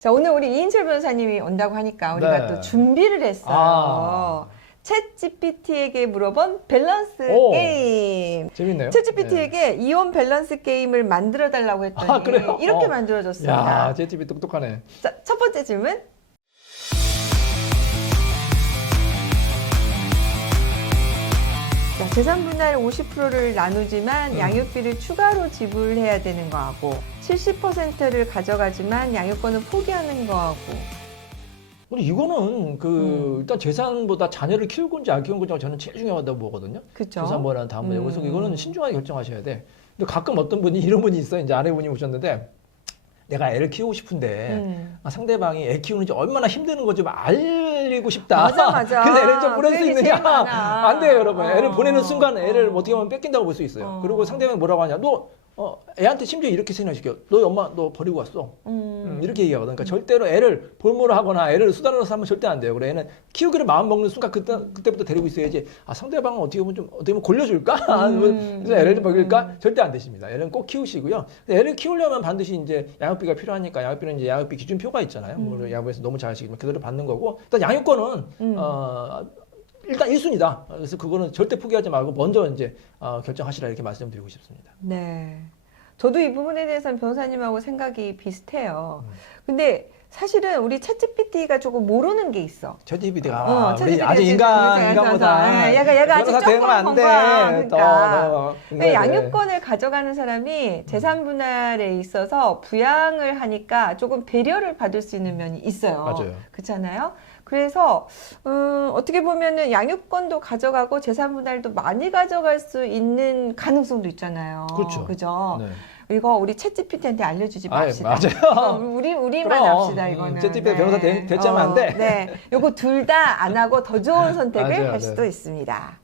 자, 오늘 우리 이인철 변호사님이 온다고 하니까 우리가 또 준비를 했어요. 챗 GPT에게 물어본 밸런스 게임. 재밌네요. 챗 GPT에게 이혼 밸런스 게임을 만들어 달라고 했더니 그래요? 이렇게 만들어줬습니다. 야, 챗 GPT 똑똑하네. 자, 첫 번째 질문. 자, 재산 분할 50%를 나누지만 양육비를 추가로 지불해야 되는 거하고 70%를 가져가지만 양육권을 포기하는 거하고. 근데 이거는 일단 재산보다 자녀를 키울 건지 안 키울 건지가 저는 제일 중요하다고 보거든요. 그죠? 재산보다는 다음 문제. 그래서 이거는 신중하게 결정하셔야 돼. 근데 가끔 어떤 분이 이런 분이 있어요. 이제 아내분이 오셨는데 내가 애를 키우고 싶은데 상대방이 애 키우는지 얼마나 힘드는 거 좀 알리고 싶다. 맞아. 그래서 애를 좀 보낼 그 수 얘기 있느냐? 제일 많아. 안 돼요, 여러분. 애를 보내는 순간 애를 어떻게 보면 뺏긴다고 볼 수 있어요. 그리고 상대방이 뭐라고 하냐? 너 애한테 심지어 이렇게 생각시켜. 너 엄마 너 버리고 왔어. 이렇게 얘기하거든. 그러니까 절대로 애를 볼모로 하거나 애를 수단으로 삼으면 절대 안 돼요. 그래 애는 키우기를 마음 먹는 순간 그때부터 데리고 있어야지. 아 상대방은 어떻게 보면 골려줄까? 그래서 애를 좀 먹일까? 절대 안 되십니다. 애는 꼭 키우시고요. 애를 키우려면 반드시 이제 양육비가 필요하니까 양육비는 이제 양육비 기준표가 있잖아요. 양육에서 너무 잘 하시면 그대로 받는 거고. 일단 양육권은 일단 1순위다. 그래서 그거는 절대 포기하지 말고 먼저 이제 결정하시라 이렇게 말씀드리고 싶습니다. 네. 저도 이 부분에 대해서는 변호사님하고 생각이 비슷해요. 근데 사실은 우리 챗GPT가 조금 모르는 게 있어. 챗GPT가 챗GPT 아직 인간보다 얘가 아직 변호사 되면 안 돼. 그러니까. 양육권을 가져가는 사람이 재산 분할에 있어서 부양을 하니까 조금 배려를 받을 수 있는 면이 있어요. 맞아요. 그렇잖아요. 그래서 어떻게 보면은 양육권도 가져가고 재산 분할도 많이 가져갈 수 있는 가능성도 있잖아요. 그렇죠. 그죠? 네. 이거 우리 챗GPT한테 알려주지 맙시다. 맞아요. 우리만 합시다 이거는. 챗GPT 변호사 됐자면 안 돼. 네, 요거 둘 다 안 하고 더 좋은 선택을 맞아요, 할 수도 있습니다.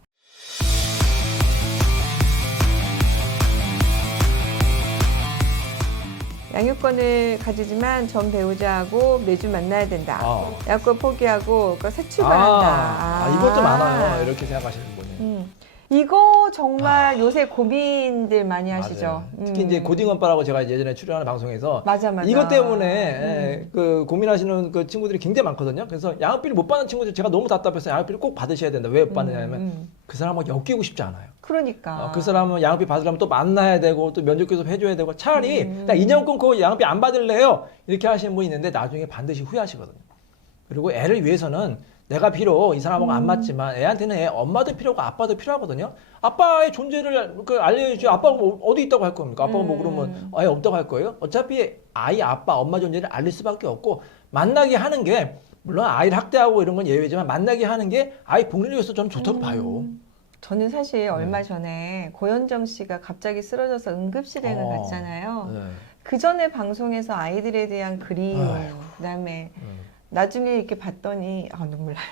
양육권을 가지지만 전 배우자하고 매주 만나야 된다. 양육권 포기하고 새 출발한다. 이것도 많아요. 이렇게 생각하시는 분이. 이거 정말 요새 고민들 많이 하시죠. 특히 이제 고딩언빠라고 제가 예전에 출연하는 방송에서 맞아. 이것 때문에 고민하시는 그 친구들이 굉장히 많거든요. 그래서 양육비를 못 받는 친구들 제가 너무 답답해서 양육비를 꼭 받으셔야 된다. 왜 못 받느냐면 그 사람하고 엮이고 싶지 않아요. 그러니까. 그 사람은 양육비 받으려면 또 만나야 되고 또 면접 교섭 해줘야 되고 차라리 나 2년 끊고 양육비 안 받을래요. 이렇게 하시는 분이 있는데 나중에 반드시 후회하시거든요. 그리고 애를 위해서는 내가 비록 이 사람하고 안 맞지만 애한테는 애 엄마도 필요하고 아빠도 필요하거든요. 아빠의 존재를 알려주지. 아빠가 뭐 어디 있다고 할 겁니까? 아빠가 뭐 그러면 애 없다고 할 거예요? 어차피 아이, 아빠, 엄마 존재를 알릴 수밖에 없고 만나게 하는 게 물론 아이를 학대하고 이런 건 예외지만 만나게 하는 게 아이 복리를 위해서 저는 좋다고 봐요. 저는 사실 얼마 전에 고현정 씨가 갑자기 쓰러져서 응급실에는 갔잖아요. 그 전에 방송에서 아이들에 대한 그리움, 그다음에 나중에 이렇게 봤더니 눈물 나요.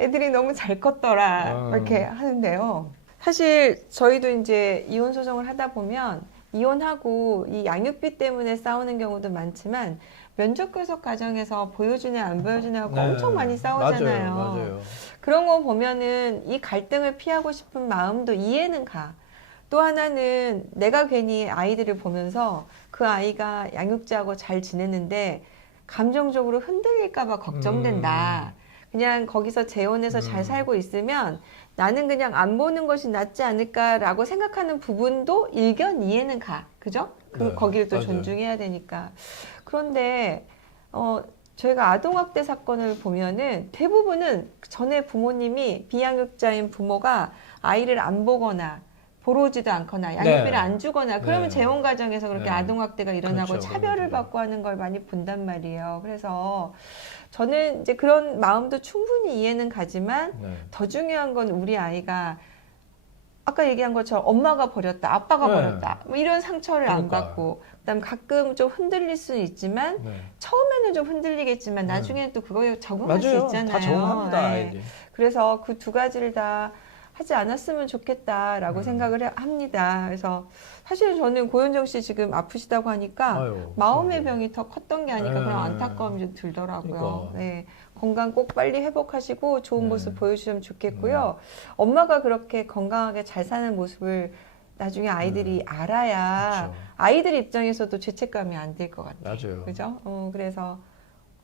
애들이 너무 잘 컸더라 이렇게 하는데요. 사실 저희도 이제 이혼 소송을 하다 보면 이혼하고 이 양육비 때문에 싸우는 경우도 많지만 면접 교섭 과정에서 보여주냐 안 보여주냐고 엄청 많이 싸우잖아요. 맞아요. 그런 거 보면은 이 갈등을 피하고 싶은 마음도 이해는 가. 또 하나는 내가 괜히 아이들을 보면서 그 아이가 양육자하고 잘 지내는데 감정적으로 흔들릴까봐 걱정된다. 그냥 거기서 재혼해서 잘 살고 있으면 나는 그냥 안 보는 것이 낫지 않을까라고 생각하는 부분도 일견 이해는 가. 그죠? 거기를 또 존중해야 되니까. 그런데 저희가 아동학대 사건을 보면은 대부분은 전에 부모님이 비양육자인 부모가 아이를 안 보거나 보러 오지도 않거나 양육비를 안 주거나 그러면 재혼 과정에서 그렇게 아동학대가 일어나고 차별을 받고 하는 걸 많이 본단 말이에요. 그래서 저는 이제 그런 마음도 충분히 이해는 가지만 더 중요한 건 우리 아이가 아까 얘기한 것처럼 엄마가 버렸다, 아빠가 버렸다 뭐 이런 상처를 안 받고 그다음 가끔 좀 흔들릴 수는 있지만 처음에는 좀 흔들리겠지만 나중에는 또 그거에 적응할 수 있잖아요. 다 적응합니다. 그래서 그 두 가지를 다 하지 않았으면 좋겠다라고 생각을 합니다. 그래서 사실 저는 고현정 씨 지금 아프시다고 하니까 마음의 병이 더 컸던 게 아닐까 그런 안타까움이 좀 들더라고요. 네, 건강 꼭 빨리 회복하시고 좋은 모습 보여주시면 좋겠고요. 엄마가 그렇게 건강하게 잘 사는 모습을 나중에 아이들이 알아야 아이들 입장에서도 죄책감이 안 들 것 같아요. 맞아요. 그죠? 그래서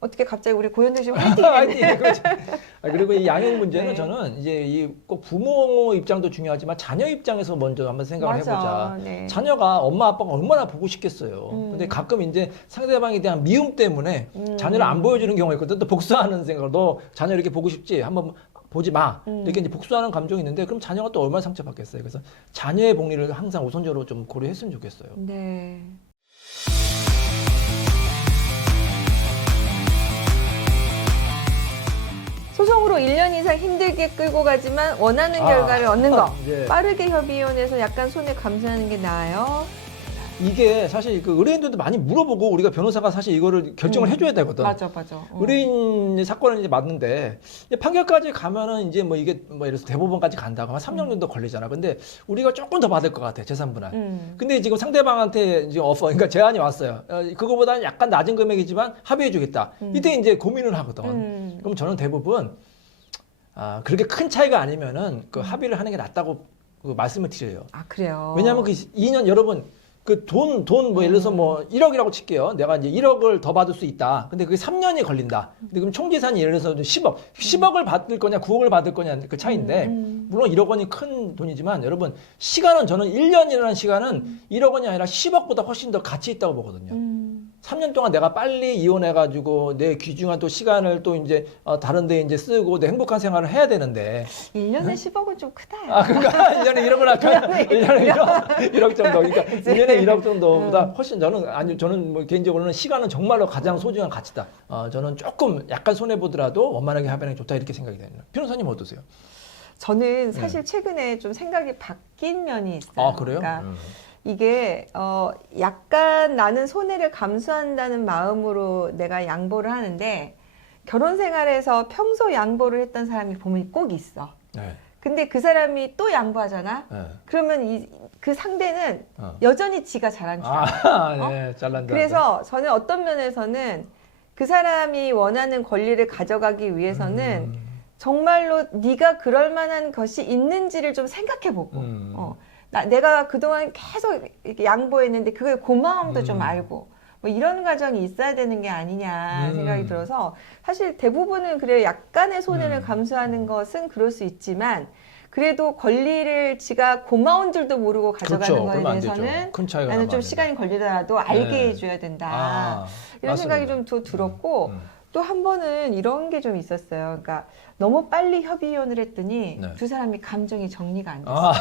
어떻게 갑자기 우리 고현정 씨 화이팅! 아니, 그렇죠. 그리고 이 양육 문제는 네. 저는 이제 이 꼭 부모 입장도 중요하지만 자녀 입장에서 먼저 한번 생각을 맞아. 해보자. 네. 자녀가 엄마 아빠가 얼마나 보고 싶겠어요. 근데 가끔 이제 상대방에 대한 미움 때문에 자녀를 안 보여주는 경우가 있거든. 또 복수하는 생각을 너 자녀 이렇게 보고 싶지? 한번 보지 마. 이렇게 이제 복수하는 감정이 있는데 그럼 자녀가 또 얼마나 상처받겠어요. 그래서 자녀의 복리를 항상 우선적으로 좀 고려했으면 좋겠어요. 네. 소송으로 1년 이상 힘들게 끌고 가지만 원하는 결과를 얻는 거. 예. 빠르게 협의원에서 약간 손해 감수하는 게 나아요. 이게 사실 그 의뢰인들도 많이 물어보고 우리가 변호사가 사실 이거를 결정을 해줘야 되거든. 맞아. 의뢰인 사건은 이제 맞는데 이제 판결까지 가면은 이제 뭐 이게 뭐 예를 들어서 대법원까지 간다고 한 3년 정도 걸리잖아. 근데 우리가 조금 더 받을 것 같아 재산분할. 근데 지금 상대방한테 지금 그러니까 제안이 왔어요. 그거보다는 약간 낮은 금액이지만 합의해주겠다. 이때 이제 고민을 하거든. 그럼 저는 대부분 그렇게 큰 차이가 아니면은 그 합의를 하는 게 낫다고 그 말씀을 드려요. 아, 그래요? 왜냐하면 그 2년 여러분 그 돈 뭐 예를 들어서 뭐 1억이라고 칠게요. 내가 이제 1억을 더 받을 수 있다. 근데 그게 3년이 걸린다. 근데 그럼 총 재산이 예를 들어서 10억을 받을 거냐 9억을 받을 거냐 그 차이인데 물론 1억 원이 큰 돈이지만 여러분 시간은 저는 1년이라는 시간은 1억 원이 아니라 10억보다 훨씬 더 가치 있다고 보거든요. 3년 동안 내가 빨리 이혼해가지고 내 귀중한 또 시간을 또 이제 다른 데 이제 쓰고 내 행복한 생활을 해야 되는데 1년에 10억은 좀 크다. 그러니까 1년에 1억을 할까요? 1년에 1억 정도. 그러니까 1년에 1억 정도보다 훨씬 저는 뭐 개인적으로는 시간은 정말로 가장 소중한 가치다. 저는 조금 약간 손해보더라도 원만하게 합의하는 게 좋다 이렇게 생각이 됩니다. 변호사님 어떠세요? 저는 사실 최근에 좀 생각이 바뀐 면이 있어요. 그래요? 그러니까 이게 약간 나는 손해를 감수한다는 마음으로 내가 양보를 하는데 결혼 생활에서 평소 양보를 했던 사람이 보면 꼭 있어. 네. 근데 그 사람이 또 양보하잖아. 네. 그러면 그 상대는 여전히 지가 잘한 줄 알아. 네, 잘난다. 그래서 저는 어떤 면에서는 그 사람이 원하는 권리를 가져가기 위해서는 정말로 네가 그럴 만한 것이 있는지를 좀 생각해보고 내가 그동안 계속 이렇게 양보했는데 그걸 고마움도 좀 알고 뭐 이런 과정이 있어야 되는 게 아니냐 생각이 들어서 사실 대부분은 그래요. 약간의 손해를 감수하는 것은 그럴 수 있지만 그래도 권리를 지가 고마운 줄도 모르고 가져가는 그렇죠. 거에 그러면 안 되죠. 대해서는 큰 차이가 나는 나면 좀 안 시간이 걸리더라도 알게 해줘야 된다. 이런 맞습니다. 생각이 좀 들었고 또 한 번은 이런 게 좀 있었어요. 그러니까 너무 빨리 협의혼을 했더니 네. 두 사람이 감정이 정리가 안 됐어.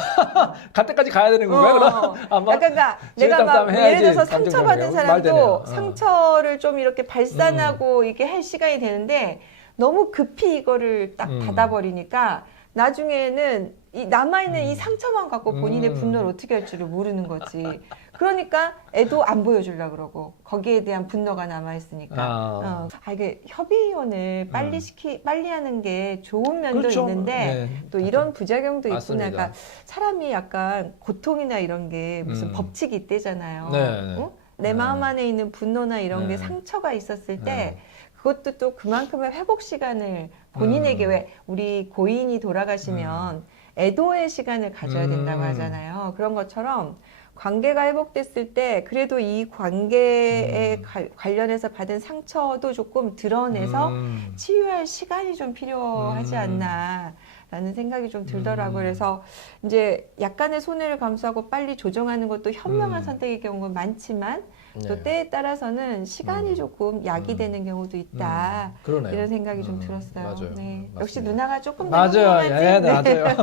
갈 때까지 가야 되는 건가요? 그럼? 약간 그러니까 내가 막 지읒땀땀 해야지 예를 들어서 감정 상처받은 정리가. 말 되네요. 사람도 상처를 좀 이렇게 발산하고 이게 할 시간이 되는데 너무 급히 이거를 딱 닫아버리니까 나중에는 이 남아있는 이 상처만 갖고 본인의 분노를 어떻게 할 줄을 모르는 거지. 그러니까 애도 안 보여주려고 그러고 거기에 대한 분노가 남아있으니까. 이게 협의혼을 빨리 하는 게 좋은 면도 그렇죠. 있는데 네. 또 이런 부작용도 맞습니다. 있구나. 그러니까 사람이 약간 고통이나 이런 게 무슨 법칙이 있대잖아요. 네. 내 마음 안에 있는 분노나 이런 게 네. 상처가 있었을 때 그것도 또 그만큼의 회복 시간을 본인에게 왜 우리 고인이 돌아가시면 애도의 시간을 가져야 된다고 하잖아요. 그런 것처럼 관계가 회복됐을 때 그래도 이 관계에 관련해서 받은 상처도 조금 드러내서 치유할 시간이 좀 필요하지 않나 라는 생각이 좀 들더라고요. 그래서 이제 약간의 손해를 감수하고 빨리 조정하는 것도 현명한 선택의 경우가 많지만 또 때에 따라서는 시간이 조금 약이 되는 경우도 있다. 그러네요. 이런 생각이 좀 들었어요. 맞아요. 네. 맞습니다. 역시 누나가 조금 더 맞아요. 현명하지? 예, 네. 맞아요.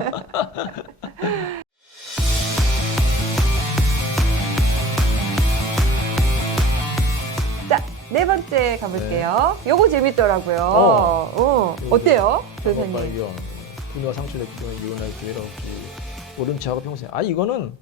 자, 네 번째 가볼게요. 요거 재밌더라고요. 어때요, 교수님? 이혼. 부녀와 상처를 했기 때문에 이혼할 기회가 없지. 모른 체하고 평생. 이거는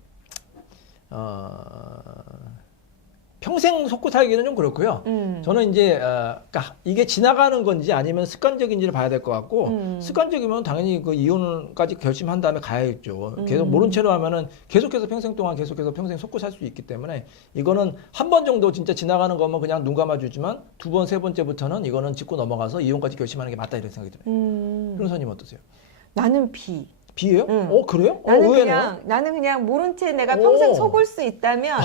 평생 속고 살기는 좀 그렇고요. 저는 이제 그러니까 이게 지나가는 건지 아니면 습관적인지를 봐야 될 것 같고 습관적이면 당연히 그 이혼까지 결심한 다음에 가야겠죠. 계속 모른 채로 하면은 계속해서 평생 동안 계속해서 평생 속고 살 수 있기 때문에 이거는 한 번 정도 진짜 지나가는 거면 그냥 눈 감아주지만 두 번, 세 번째부터는 이거는 짚고 넘어가서 이혼까지 결심하는 게 맞다 이런 생각이 들어요. 변호사님 어떠세요? 나는 B. 비예요? 응. 그래요? 나는 그냥 모른 채 내가 오. 평생 속을 수 있다면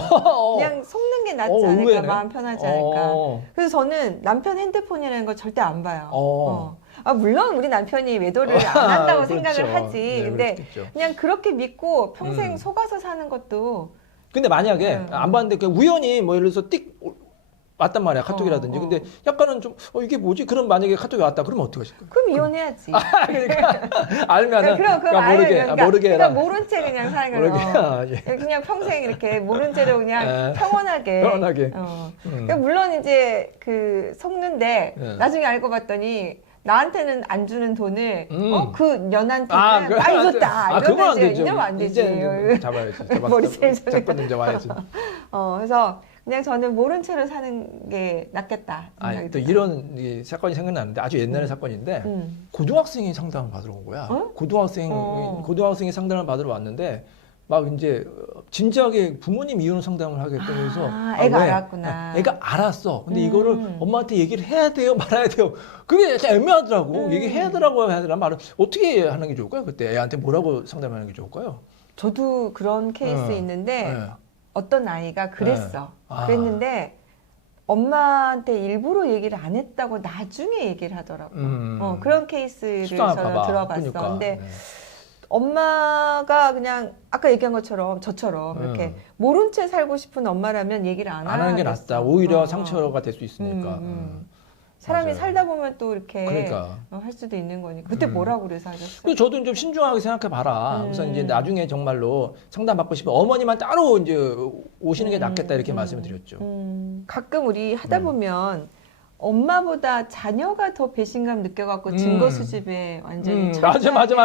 그냥 속는 게 낫지 않을까, 의외네. 마음 편하지 않을까. 그래서 저는 남편 핸드폰이라는 걸 절대 안 봐요. 물론 우리 남편이 외도를 안 한다고 생각을 그렇죠. 하지. 네, 근데 그렇겠죠. 그냥 그렇게 믿고 평생 속아서 사는 것도 근데 만약에 안 봤는데 그 우연히 뭐 예를 들어서 띡 왔단 말이야, 카톡이라든지. 근데 약간은 좀 이게 뭐지? 그럼 만약에 카톡이 왔다 그러면 어떻게 하실 거예요? 그럼 이혼해야지. 그러니까 알면은 그러니까 모르게 해라. 모른 채 그냥 사는 거예요. 모르게. 예. 그냥 평생 이렇게 모른 채로 그냥 평온하게. 편안하게. 그러니까 물론 이제 그 속는데 예. 나중에 알고 봤더니 나한테는 안 주는 돈을 그 년한테는 그건 많이 안 줬다. 돼. 그건 안 이러면 이제 되죠. 이러면 안 되지. 이제는 잡아야지. 머리 제일 전에. 잡거든 잡아야지. 그래서 그냥 저는 모른 채로 사는 게 낫겠다. 생각이 또 들어요. 이런 이 사건이 생각나는데 아주 옛날의 사건인데 고등학생이 상담을 받으러 온 거야. 고등학생이 상담을 받으러 왔는데 막 이제 진지하게 부모님 이혼 상담을 하겠다면서 애가 왜? 알았구나. 애가 알았어. 근데 이거를 엄마한테 얘기를 해야 돼요, 말아야 돼요. 그게 진짜 애매하더라고. 얘기해야 되라고 해야 되나 말을 어떻게 하는 게 좋을까요? 그때 애한테 뭐라고 상담하는 게 좋을까요? 저도 그런 케이스 있는데 어떤 아이가 그랬어. 그랬는데 엄마한테 일부러 얘기를 안 했다고 나중에 얘기를 하더라고. 그런 케이스를 저는 들어봤어. 그러니까. 근데 엄마가 그냥 아까 얘기한 것처럼 저처럼 이렇게 모른 채 살고 싶은 엄마라면 얘기를 안 하는 게 하겠어. 낫다. 오히려 상처가 될 수 있으니까. 사람이 맞아요. 살다 보면 또 이렇게 그러니까. 할 수도 있는 거니까. 그때 뭐라고 그래서 하셨어요? 그래서 저도 좀 신중하게 생각해 봐라. 그래서 이제 나중에 정말로 상담 받고 싶으면 어머니만 따로 이제 오시는 게 낫겠다 이렇게 말씀을 드렸죠. 가끔 우리 하다 보면 엄마보다 자녀가 더 배신감 느껴갖고 증거 수집에 완전히 맞아.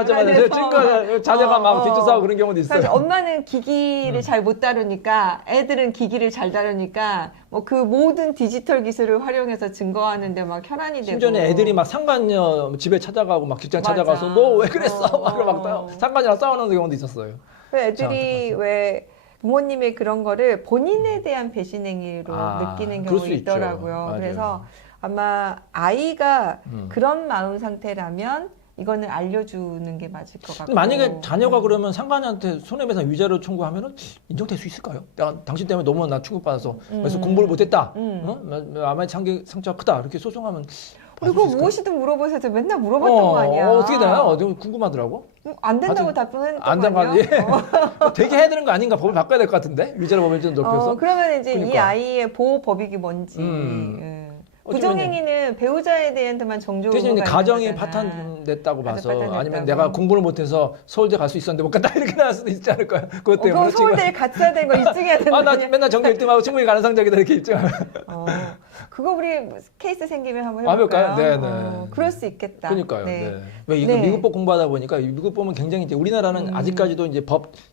돼서 친구가 자녀가 막 뒷조사하고 그런 경우도 있어요. 그래서 엄마는 기기를 잘 못 다루니까 애들은 기기를 잘 다루니까 뭐 그 모든 디지털 기술을 활용해서 증거하는데 막 혈안이 되고 심지어는 애들이 막 상관녀 집에 찾아가고 막 직장 맞아. 찾아가서 너 왜 그랬어? 막 상관녀랑 싸우는 경우도 있었어요. 애들이 왜 부모님의 그런 거를 본인에 대한 배신 행위로 느끼는 그럴 경우가 수 있죠. 있더라고요. 맞아요. 그래서 아마 아이가 그런 마음 상태라면 이거는 알려주는 게 맞을 것 같고. 근데 만약에 자녀가 그러면 상관녀한테 손해배상 위자료 청구하면은 인정될 수 있을까요? 내가 당신 때문에 너무 나 충격받아서 그래서 공부를 못했다. 아마 상처가 크다. 이렇게 소송하면 그리고 무엇이든 물어보셔도 맨날 물어봤던 거 아니야. 어떻게 되나요? 궁금하더라고. 안 된다고 답변했던 안 거 된거 아니야? 되게 해야 되는 거 아닌가? 법을 바꿔야 될 것 같은데? 위자료 법을 좀 높여서. 그러면 이제 이 그러니까. 아이의 보호 법익이 뭔지. 부정행위는 배우자에 대한테만 정조가 대신 있는 가정이 거잖아. 파탄됐다고 봐서 파탄됐다고. 아니면 내가 공부를 못해서 서울대 갈 수 있었는데 못 갔다 이렇게 나올 수도 있지 않을까요? 그것 때문에. 그럼 서울대에 갔어야 되는 거 입증해야 되는 거 나 아니야? 맨날 전교 1등하고 충분히 가는 성적이다 이렇게 입증하면. 그거 우리 케이스 생기면 한번 해볼까요? 해볼까요? 네. 그럴 수 있겠다. 그러니까요. 네. 네. 왜 이거 네. 미국법 공부하다 보니까 미국법은 굉장히 이제 우리나라는 아직까지도 이제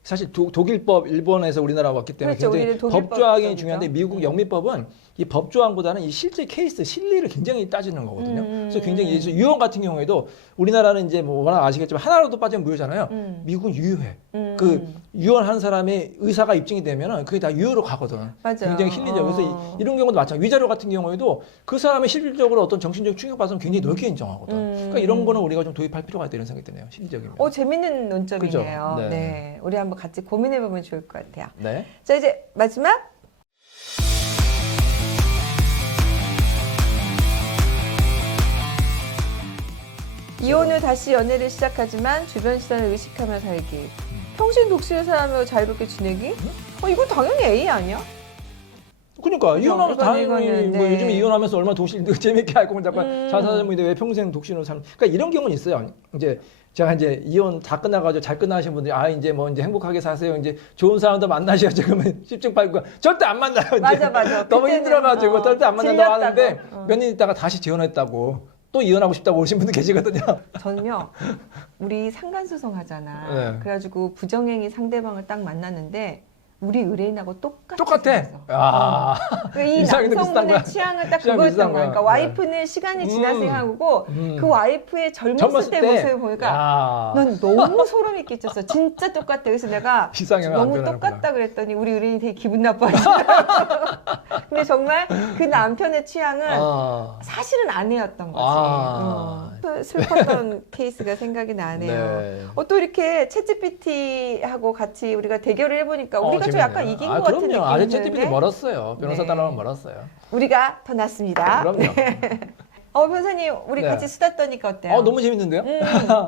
사실 독일법 일본에서 우리나라 왔기 때문에 그렇죠. 굉장히 우리는 독일법 법조항이 쪽이죠. 중요한데 미국 영미법은 이 법조항보다는 이 실제 케이스 실리를 굉장히 따지는 거거든요. 그래서 굉장히 유언 같은 경우에도 우리나라는 이제 뭐 워낙 아시겠지만 하나라도 빠지면 무효잖아요. 미국은 유효해. 그 유언하는 사람의 의사가 입증이 되면은 그게 다 유효로 가거든. 맞아. 굉장히 실리적. 그래서 이런 경우도 마찬가지. 위자료 같은 경우에도 그 사람이 실질적으로 어떤 정신적 충격받으면 굉장히 넓게 인정하거든. 그러니까 이런 거는 우리가 좀 도입할 필요가 있다 이런 생각이 드네요. 실질적이면. 재밌는 논점이네요. 그죠? 네. 네. 우리 한번 같이 고민해보면 좋을 것 같아요. 네. 자, 이제 마지막. 이혼 후 다시 연애를 시작하지만 주변 시선을 의식하며 살기. 평생 독실한 사람하고 자유롭게 지내기? 이건 당연히 A 아니야? 그러니까 그죠? 이혼하면서 당연히 이거는, 뭐 네. 요즘에 이혼하면서 얼마나 재밌게 알고 잠깐 잘 살다 보는데 왜 평생 독신으로 사는? 그러니까 이런 경우는 있어요. 이제 제가 이제 이혼 다 끝나가지고 잘 끝나신 분들이 이제 뭐 이제 행복하게 사세요. 이제 좋은 사람도 만나셔야지 그러면 10층 팔고 절대 안 만나요. 이제. 맞아. 너무 그때는, 힘들어가지고 절대 안 만난다고 질렸다고. 하는데 몇 년 있다가 다시 재혼했다고 또 이혼하고 싶다고 오신 분도 계시거든요. 저는요, 우리 상간소송 하잖아. 네. 그래가지고 부정행위 상대방을 딱 만났는데 우리 의뢰인하고 똑같이 똑같아. 생겼어. 아, 그러니까 이 이상형도 비슷한 남성분의 거야. 취향은 딱 취향 그거였던 비슷한 거야. 거야. 그러니까 와이프는 시간이 지나서 하고 그 와이프의 젊었을 때 모습을 보니까 야. 난 너무 소름이 끼쳤어. 진짜 똑같아. 그래서 내가 이상형은 안 너무 변하는구나. 똑같다 그랬더니 우리 의뢰인이 되게 기분 나빠하시더라고. 근데 정말 그 남편의 취향은 아. 사실은 아내였던 거지. 아. 슬펐던 케이스가 생각이 나네요. 네. 또 이렇게 챗GPT하고 같이 우리가 대결을 해보니까 우리가 좀 재밌네요. 약간 이긴 것 같은 그럼요. 느낌이 아직 드는데 챗GPT 멀었어요. 변호사 네. 따라가면 멀었어요. 우리가 더 낫습니다. 그럼요. 변호사님 우리 네. 같이 수다 떠니까 어때요? 너무 재밌는데요?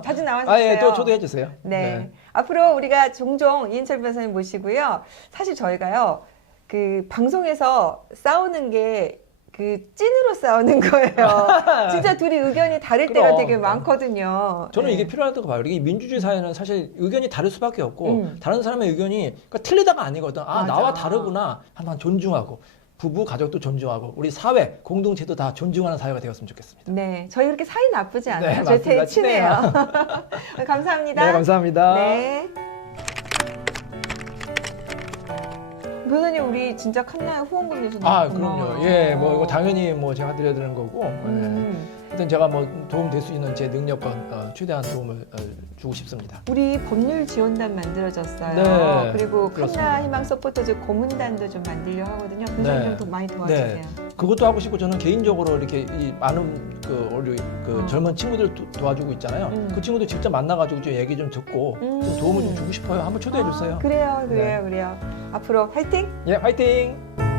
자주 나와주세요. 아, 예, 또 초대해 주세요. 네. 앞으로 우리가 종종 이인철 변호사님 모시고요. 사실 저희가요, 그 방송에서 싸우는 게 그 찐으로 싸우는 거예요. 진짜 둘이 의견이 다를 때가 그럼. 되게 많거든요. 저는 네. 이게 필요하다고 봐요. 이게 민주주의 사회는 사실 의견이 다를 수밖에 없고 다른 사람의 의견이 그러니까 틀리다가 아니거든. 아, 맞아. 나와 다르구나. 하나 존중하고 부부 가족도 존중하고 우리 사회 공동체도 다 존중하는 사회가 되었으면 좋겠습니다. 네, 저희 그렇게 사이 나쁘지 않아요. 네, 저희 맞습니다. 되게 친해요. 감사합니다. 네, 감사합니다. 네. 변호사님 우리 진짜 칸나에 후원금 내서 아, 그럼요. 예, 뭐 이거 당연히 뭐 제가 드려드리는 거고. 하여튼 제가 뭐 도움 될 수 있는 제 능력과 최대한 도움을 주고 싶습니다. 우리 법률 지원단 만들어졌어요. 네, 그리고 그렇습니다. 칸나 희망 서포터즈 고문단도 좀 만들려 하거든요. 변호사님 네. 좀 많이 도와주세요. 네. 그것도 하고 싶고 저는 개인적으로 이렇게 이 많은 우리 젊은 친구들 도와주고 있잖아요. 그 친구들 직접 만나가지고 좀 얘기 좀 듣고 좀 도움을 좀 주고 싶어요. 한번 초대해 주세요. 그래요. 앞으로 화이팅! 예, 화이팅!